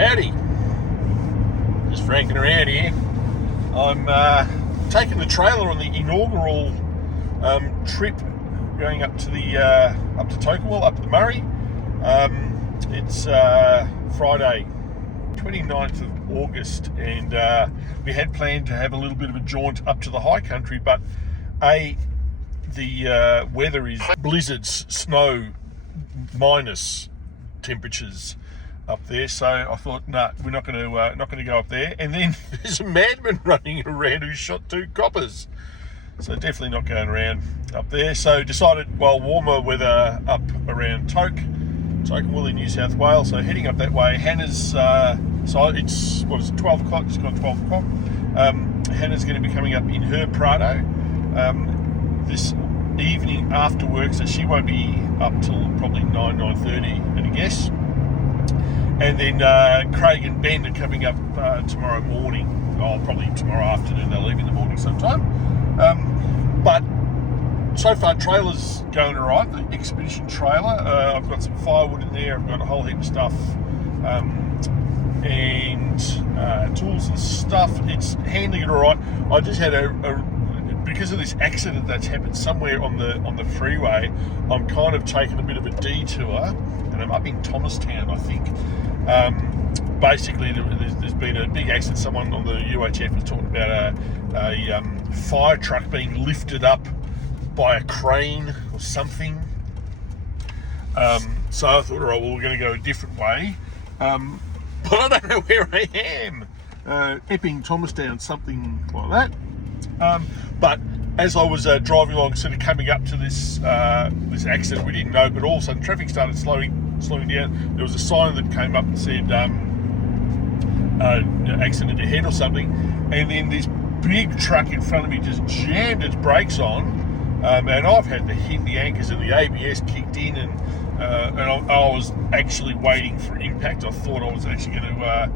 Howdy. Just franking around here. I'm taking the trailer on the inaugural trip going up to Tocumwal, up the Murray. It's Friday, 29th of August, and we had planned to have a little bit of a jaunt up to the high country, but the weather is blizzards, snow, minus temperatures up there, so I thought, no, we're not going to go up there. And then there's a madman running around who shot 2 coppers, so definitely not going around up there. So decided, well, warmer weather up around Tocumwal in New South Wales, so heading up that way. Hannah's so it's 12 o'clock, just gone 12 o'clock. Hannah's going to be coming up in her Prado this evening after work, so she won't be up till probably 9:30 at a guess. And then Craig and Ben are coming up tomorrow morning, or probably tomorrow afternoon. They'll leave in the morning sometime. But so far, trailer's going all right. The expedition trailer. I've got some firewood in there. I've got a whole heap of stuff and tools and stuff. It's handling it all right. I just had because of this accident that's happened somewhere on the freeway. I'm kind of taking a bit of a detour, and I'm up in Thomastown, I think. Basically, there's been a big accident. Someone on the UHF was talking about a fire truck being lifted up by a crane or something. So I thought, all right, well, we're going to go a different way. But I don't know where I am. Epping, Thomastown, something like that. But as I was driving along, sort of coming up to this accident, we didn't know, but all of a sudden traffic started slowing down. There was a sign that came up and said accident ahead or something, and then this big truck in front of me just jammed its brakes on, and I've had to hit the anchors, and the ABS kicked in, and I was actually waiting for impact. I thought I was actually going to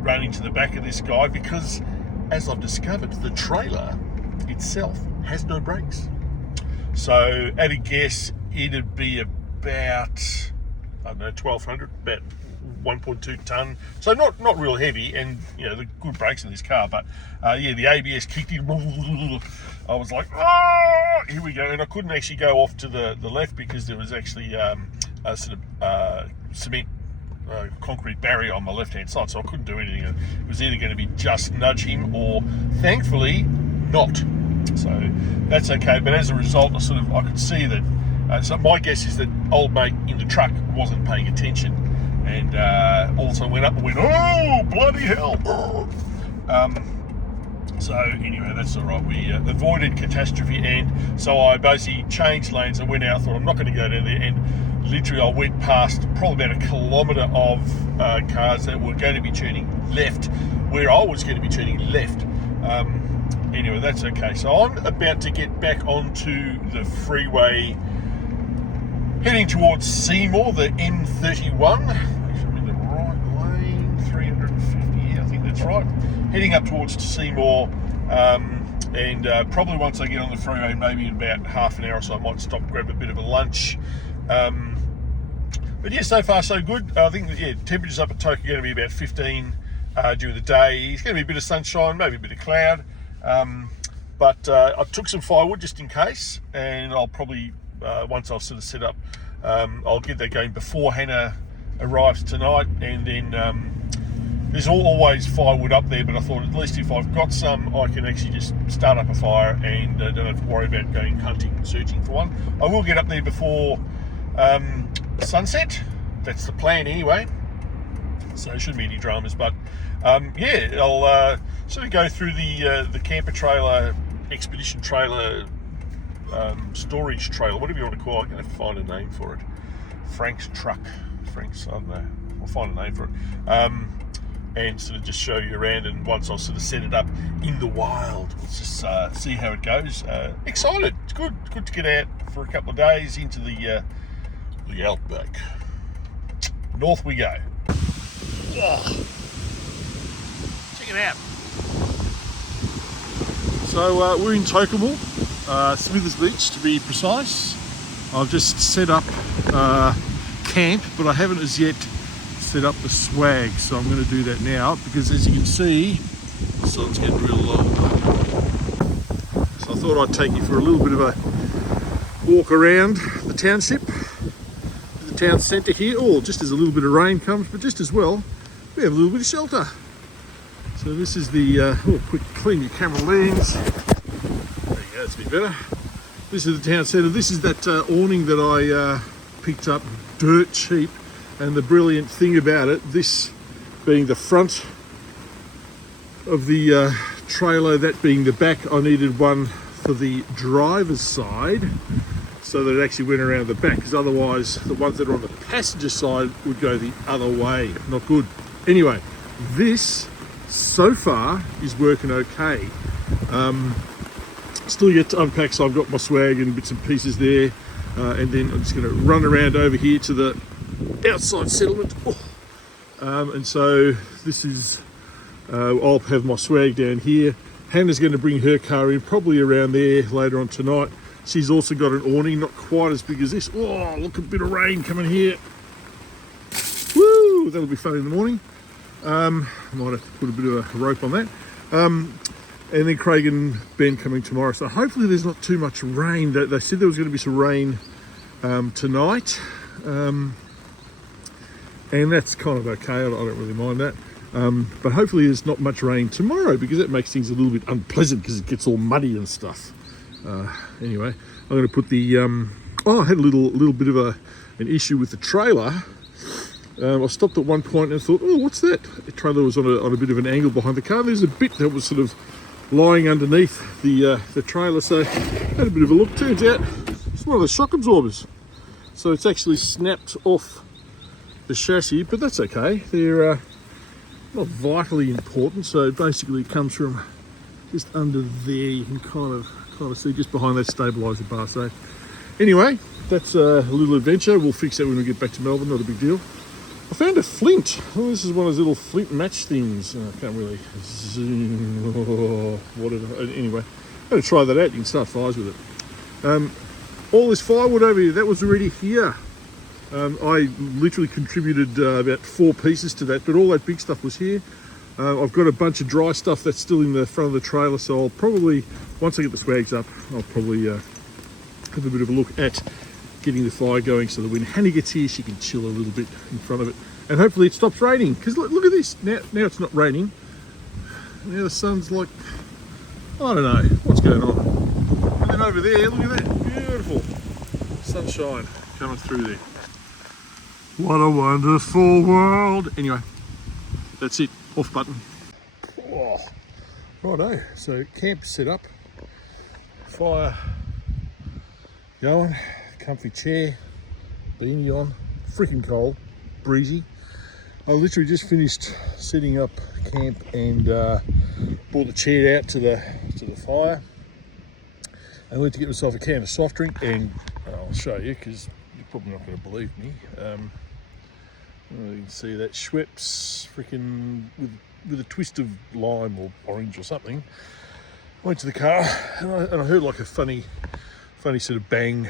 run into the back of this guy, because as I've discovered, the trailer itself has no brakes. So at a guess, it'd be about, I don't know, 1,200, about 1.2 tonne. So not real heavy, and the good brakes in this car. But the ABS kicked in. I was like, oh, here we go, and I couldn't actually go off to the left because there was actually a sort of cement concrete barrier on my left hand side, so I couldn't do anything. It was either going to be just nudge him, or thankfully not. So that's okay. But as a result, I could see that. So my guess is that old mate in the truck wasn't paying attention, and also went up and went, oh, bloody hell. So anyway, that's all right. We avoided catastrophe, and so I basically changed lanes and went out. I thought, I'm not going to go down there, and literally I went past probably about a kilometre of cars that were going to be turning left, where I was going to be turning left. Anyway, that's okay. So I'm about to get back onto the freeway, heading towards Seymour, the M31. I'm in the right lane, 350, I think that's right. Heading up towards Seymour, and probably once I get on the freeway, maybe in about half an hour or so, I might stop, grab a bit of a lunch. But yeah, so far so good. I think that, temperatures up at Toke are going to be about 15 during the day. It's going to be a bit of sunshine, maybe a bit of cloud. But I took some firewood just in case, and I'll probably, once I've sort of set up, I'll get that going before Hannah arrives tonight. And then there's always firewood up there, but I thought at least if I've got some, I can actually just start up a fire and don't have to worry about going hunting and searching for one. I will get up there before sunset. That's the plan anyway. So there shouldn't be any dramas, but I'll sort of go through the camper trailer, expedition trailer, storage trailer, whatever you want to call it. I'm going to find a name for it. Frank's truck. I don't know. I'll find a name for it. And sort of just show you around, and once I'll sort of set it up in the wild, let's just see how it goes. Excited. It's good to get out for a couple of days into the outback. North we go. Check it out. So we're in Tocumwal, Smithers Beach to be precise. I've just set up camp, but I haven't as yet set up the swag. So I'm going to do that now because, as you can see, the sun's getting real low. So I thought I'd take you for a little bit of a walk around the township, the town centre here. Oh, just as a little bit of rain comes, but just as well, we have a little bit of shelter. So this is the, quick clean your camera lens. There you go, that's a bit better. This is the town centre. This is that awning that I picked up dirt cheap. And the brilliant thing about it, this being the front of the trailer, that being the back, I needed one for the driver's side so that it actually went around the back, because otherwise the ones that are on the passenger side would go the other way. Not good. Anyway, this so far is working okay. Still yet to unpack, so I've got my swag and bits and pieces there, and then I'm just going to run around over here to the outside settlement. And so this is, I'll have my swag down here. Hannah's going to bring her car in probably around there later on tonight. She's also got an awning, not quite as big as this. Oh, look, a bit of rain coming here. Woo, that'll be fun in the morning. Might have to put a bit of a rope on that. And then Craig and Ben coming tomorrow. So hopefully there's not too much rain. They said there was going to be some rain tonight. And that's kind of okay, I don't really mind that. But hopefully there's not much rain tomorrow, because that makes things a little bit unpleasant because it gets all muddy and stuff. Anyway, I'm going to put the, I had a little bit of an issue with the trailer. I stopped at one point and thought, oh, what's that? The trailer was on a bit of an angle behind the car. There's a bit that was sort of lying underneath the trailer, so I had a bit of a look. Turns out it's one of the shock absorbers. So it's actually snapped off the chassis, but that's okay. They're not vitally important. So basically it comes from just under there. You can kind of see just behind that stabilizer bar. So anyway, that's a little adventure. We'll fix that when we get back to Melbourne, not a big deal. I found a flint. Oh, this is one of those little flint match things. I can't really zoom or whatever. Anyway, I'm going to try that out. You can start fires with it. All this firewood over here, that was already here. I literally contributed about 4 pieces to that, but all that big stuff was here. I've got a bunch of dry stuff that's still in the front of the trailer, so I'll probably, once I get the swags up, I'll probably have a bit of a look at getting the fire going so that when Hannah gets here, she can chill a little bit in front of it. And hopefully it stops raining, because look at this. Now it's not raining. Now the sun's like, I don't know, what's going on. And then over there, look at that, beautiful sunshine coming through there. What a wonderful world. Anyway, that's it, off button. Oh, righto, so camp set up, fire going, comfy chair, beanie on, freaking cold, breezy. I literally just finished setting up camp and brought the chair out to the fire. I went to get myself a can of soft drink, and I'll show you because you're probably not going to believe me. You can see that Schweppes freaking with a twist of lime or orange or something. I went to the car and I heard like a funny sort of bang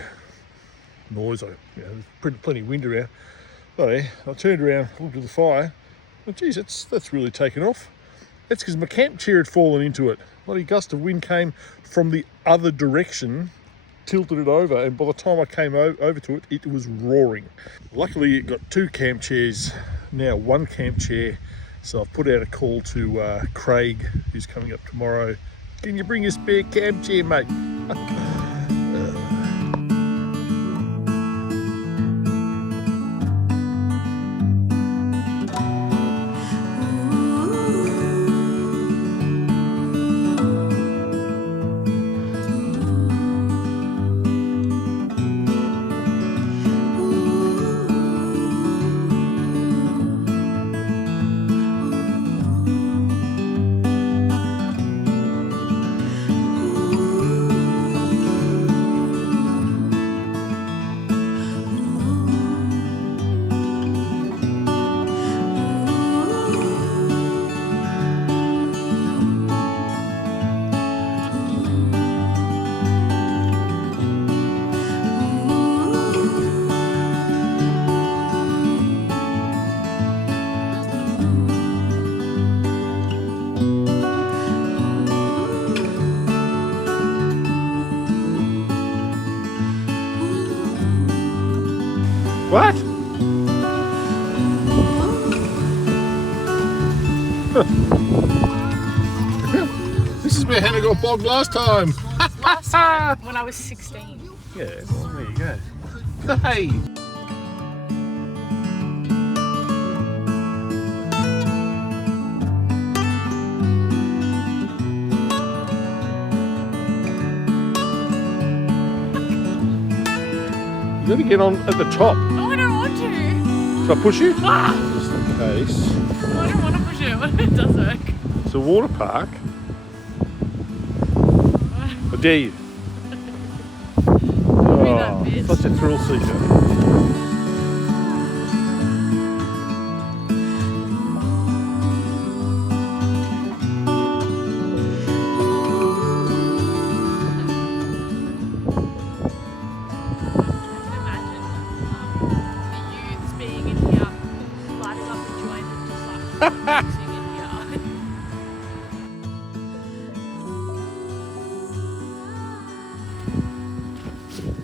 noise. There's plenty of wind around. Oh yeah, I turned around, looked at the fire. Oh geez, that's really taken off. That's because my camp chair had fallen into it. Bloody gust of wind came from the other direction, tilted it over, and by the time I came over to it, it was roaring. Luckily, it got 2 camp chairs, now 1 camp chair. So I've put out a call to Craig, who's coming up tomorrow. Can you bring a spare camp chair, mate? This is where Hannah got bogged last time. Last time when I was 16. Yeah, well, there you go. Hey! You gotta get on at the top. Oh, I don't want to. Shall I push you? Ah! Just in case. No, I don't want to push it, but it does work. It's a water park. I dare you. That bit. Such a thrill seeker.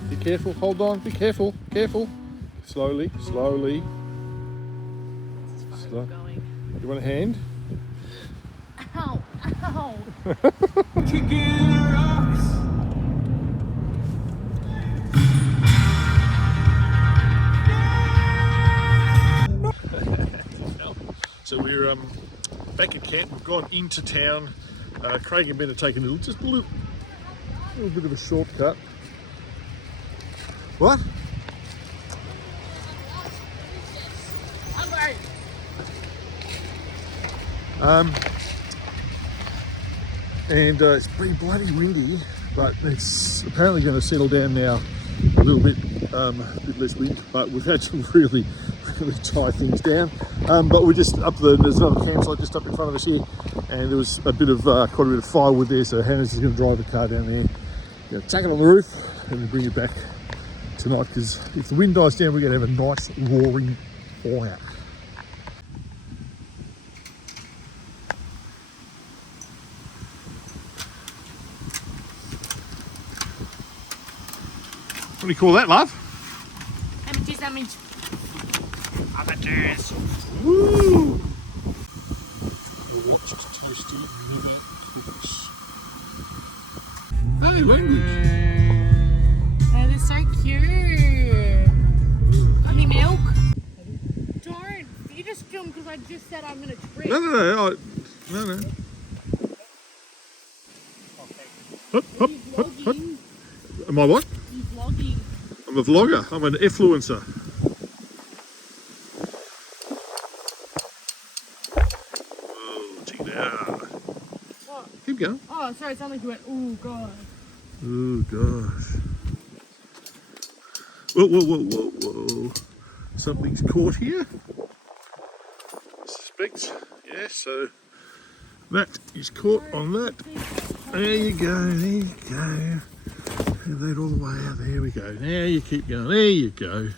Be careful, hold on, be careful, careful. Slowly, slowly. Slow. You want a hand? Ow, ow. So we're back at camp. We've gone into town. Craig and Ben are taking just a little bit of a shortcut. What? And it's pretty bloody windy, but it's apparently going to settle down now a little bit, less wind. But we've had to really tie things down. But we're just up there's another campsite just up in front of us here, and there was a bit of quite a bit of firewood there. So Hannah's just going to drive the car down there, tack it on the roof, and then bring it back tonight. Because if the wind dies down, we're going to have a nice roaring fire. What do you call that, love? Sandwich. Amateurs. Woo! Watched tasty mini cooks. Hey, language. Oh, they're so cute. Give me milk. Don't. You just film because I just said I'm gonna trip. No. No. Hop, hop, hop, hop. Am I what? You're vlogging. I'm a vlogger. I'm an influencer. Oh, check it out. What? Keep going. Oh, sorry. It sounded like you went, oh, God. Oh, gosh. Whoa. Something's caught here. I suspect. Yeah, so that is caught on that. There you go. Have that all the way out. There we go. Now you keep going. There you go.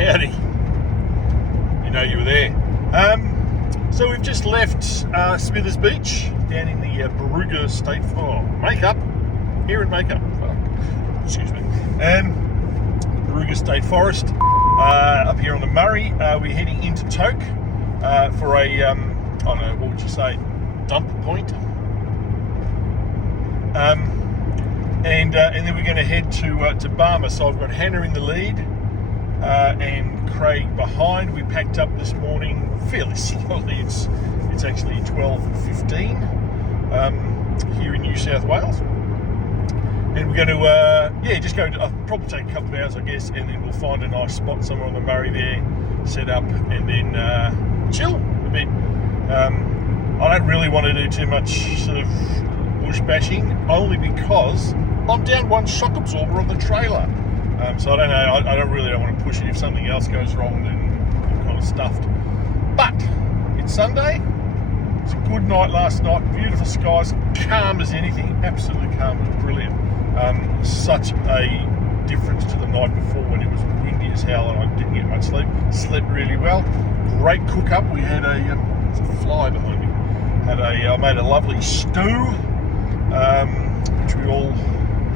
Howdy. You know you were there. So we've just left Smithers Beach down in the Barmah State here in Makeup. Excuse me. Barmah State Forest up here on the Murray. We're heading into Toke for a I don't know, what would you say, dump point. And then we're going to head to Barmah. So I've got Hannah in the lead and Craig behind. We packed up this morning fairly slowly. It's actually 12:15 here in New South Wales, and we're going to just go. I'll probably take a couple of hours, I guess, and then we'll find a nice spot somewhere on the Murray there, set up, and then chill a bit. I don't really want to do too much sort of bush bashing, only because I'm down one shock absorber on the trailer. So I don't know, I don't want to push it. If something else goes wrong, then I'm kind of stuffed. But it's Sunday. It's a good night last night. Beautiful skies, calm as anything. Absolutely calm and brilliant. Such a difference to the night before when it was windy as hell and I didn't get much sleep. Slept really well. Great cook up. We had there's a fly behind me. I made a lovely stew, which we all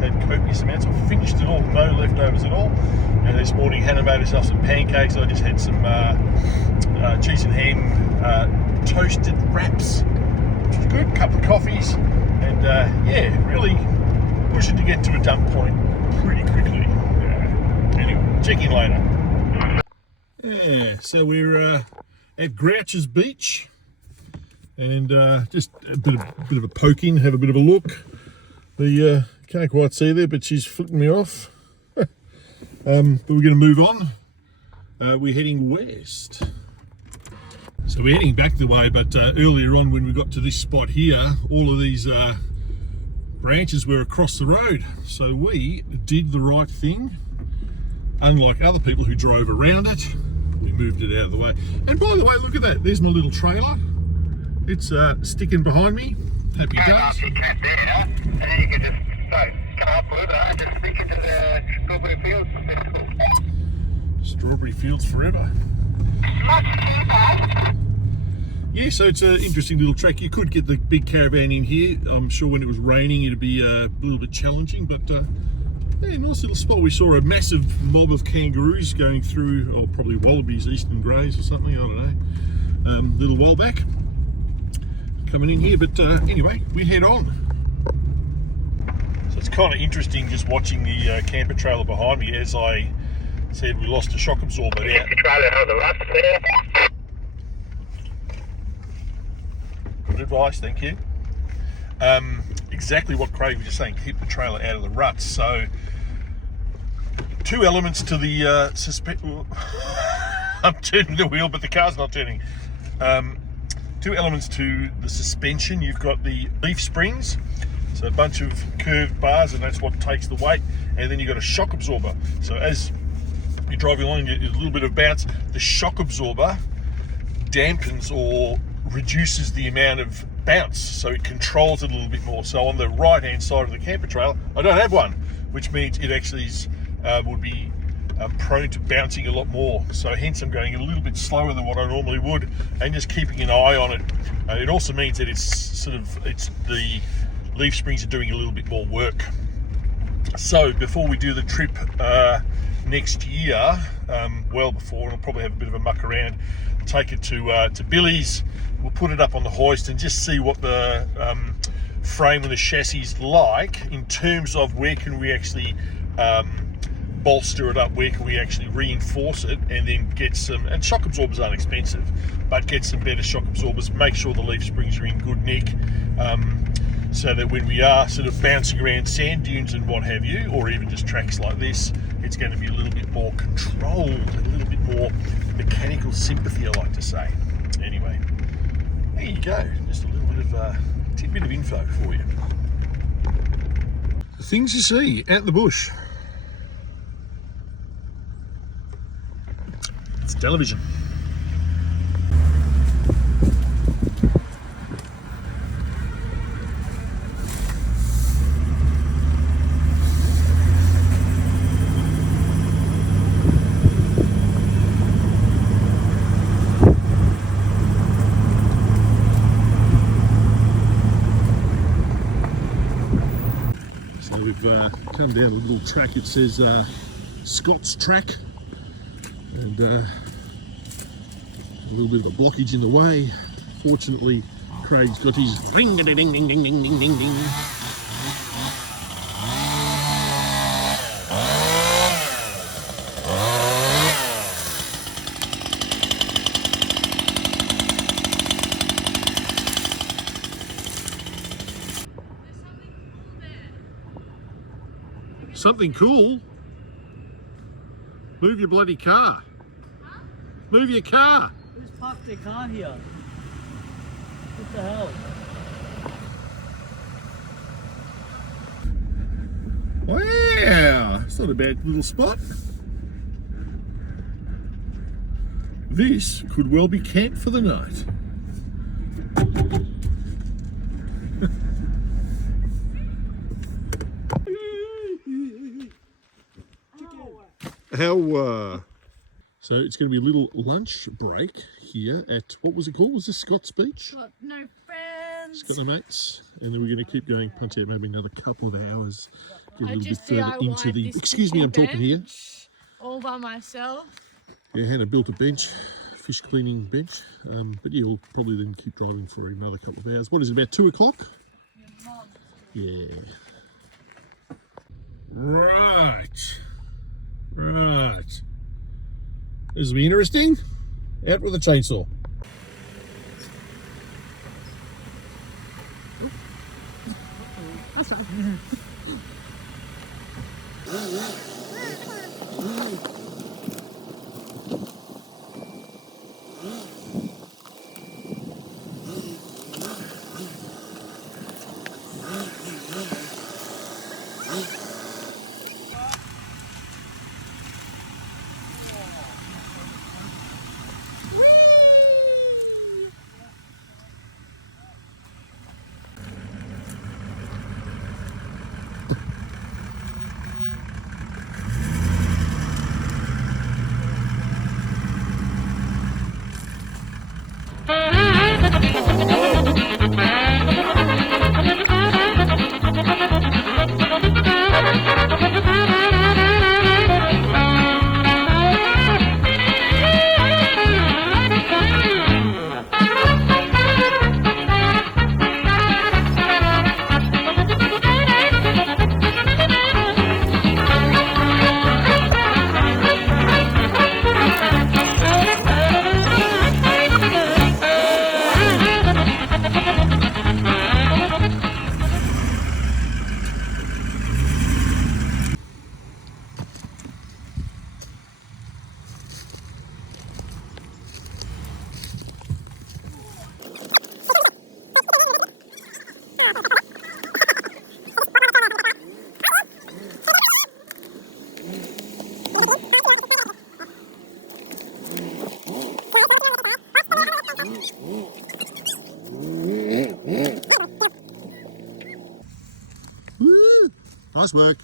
had copious amounts. I finished it all, no leftovers at all. And this morning Hannah made herself some pancakes. I just had some cheese and ham toasted wraps, which was good. Couple of coffees, and really pushing to get to a dump point pretty quickly. Anyway, check in later. Yeah, so we're at Grouch's Beach, and just a bit of a poke in, have a bit of a look. The can't quite see there, but she's flipping me off. But we're going to move on. We're heading west. So we're heading back the way, but earlier on when we got to this spot here, all of these branches were across the road. So we did the right thing. Unlike other people who drove around it, we moved it out of the way. And by the way, look at that. There's my little trailer. It's sticking behind me. Happy days. You can't there, and then you can just come up with it and just stick into the strawberry fields. Strawberry fields forever. Yeah, so it's an interesting little track. You could get the big caravan in here. I'm sure when it was raining it'd be a little bit challenging, but yeah, nice little spot. We saw a massive mob of kangaroos going through, or probably wallabies, eastern greys or something, I don't know, a little while back. Coming in here, but anyway, we head on. So it's kind of interesting just watching the camper trailer behind me. As I said, we lost a shock absorber there. The trailer on the left there. Good advice, thank you. Exactly what Craig was just saying, keep the trailer out of the ruts. So, two elements to the suspension. I'm turning the wheel, but the car's not turning. Two elements to the suspension. You've got the leaf springs, so a bunch of curved bars, and that's what takes the weight. And then you've got a shock absorber. So as you're driving along, there's a little bit of bounce. The shock absorber dampens or reduces the amount of bounce, so it controls it a little bit more. So on the right-hand side of the camper trailer, I don't have one, which means it actually would be prone to bouncing a lot more. So hence I'm going a little bit slower than what I normally would, and just keeping an eye on it. It also means that it's the leaf springs are doing a little bit more work. So before we do the trip next year, well before, and I'll probably have a bit of a muck around, take it to Billy's. We'll put it up on the hoist and just see what the frame and the chassis is like in terms of where can we actually bolster it up, where can we actually reinforce it, and then get some, and shock absorbers aren't expensive, but get some better shock absorbers, make sure the leaf springs are in good nick, so that when we are sort of bouncing around sand dunes and what have you, or even just tracks like this, it's going to be a little bit more controlled, a little bit more mechanical sympathy, I like to say. Anyway, there you go, just a little bit of tidbit of info for you. The things you see out in the bush. It's television. come down a little track. It says Scott's Track, and a little bit of a blockage in the way. Fortunately, Craig's got his ring ding ding ding ding ding ding ding. Something cool? Move your bloody car. Huh? Move your car. Who's parked their car here? What the hell? Wow, it's not a bad little spot. This could well be camp for the night. So it's going to be a little lunch break here at, what was it called? Was this Scott's Beach? Got no friends. Got no mates. And then we're going to keep going, punch out maybe another couple of hours. Get a little bit further DIY'd into the... this Excuse me, I'm talking here. all by myself. Yeah, Hannah built a bench, fish cleaning bench. But yeah, we'll probably then keep driving for another couple of hours. What is it, about 2 o'clock? Yeah. Right. Right. This will be interesting. Out with a chainsaw. That's fine. Woo! Nice work.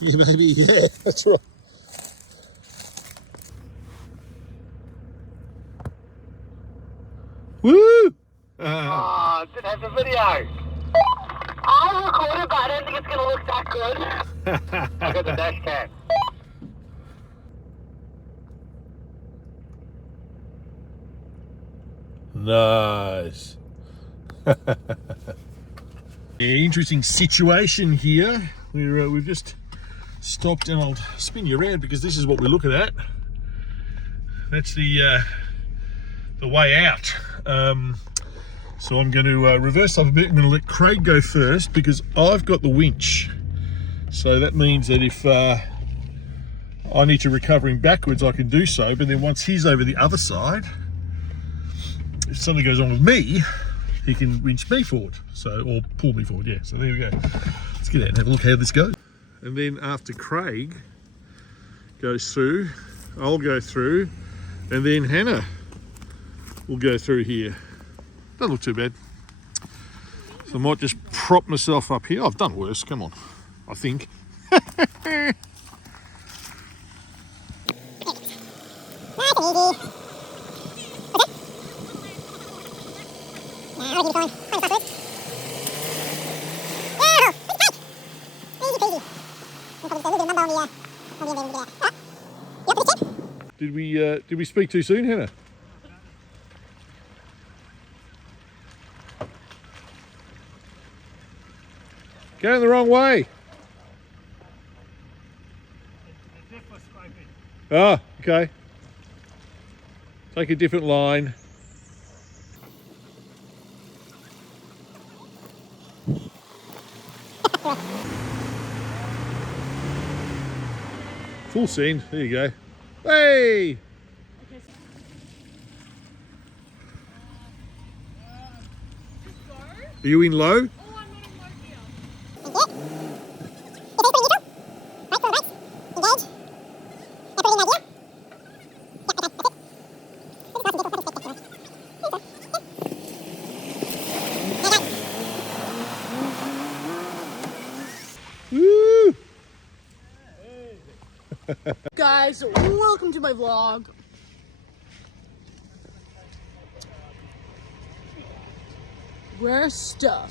Yeah, maybe. Yeah, that's right. Woo! Oh, didn't have the video. I'll record it, but I don't think it's going to look that good. I got the dash cam. Nice. Interesting situation here. We've just stopped, and I'll spin you around because this is what we're looking at. That's the way out. So I'm going to reverse up a bit. I'm going to let Craig go first because I've got the winch. So that means that if I need to recover him backwards, I can do so. But then once he's over the other side, if something goes on with me, he can winch me forward, or pull me forward. Yeah. So there we go. Let's get out and have a look how this goes. And then after Craig goes through, I'll go through, and then Hannah will go through here. Doesn't look too bad. So I might just prop myself up here. I've done worse, come on, I think. Did we speak too soon, Hannah? Going the wrong way. Oh, okay. Take a different line. Full send. There you go. Hey! Are you in low? Woo! Guys, welcome to my vlog. We're stuck.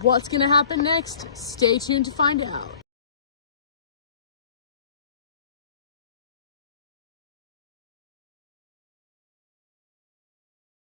What's gonna happen next? Stay tuned to find out.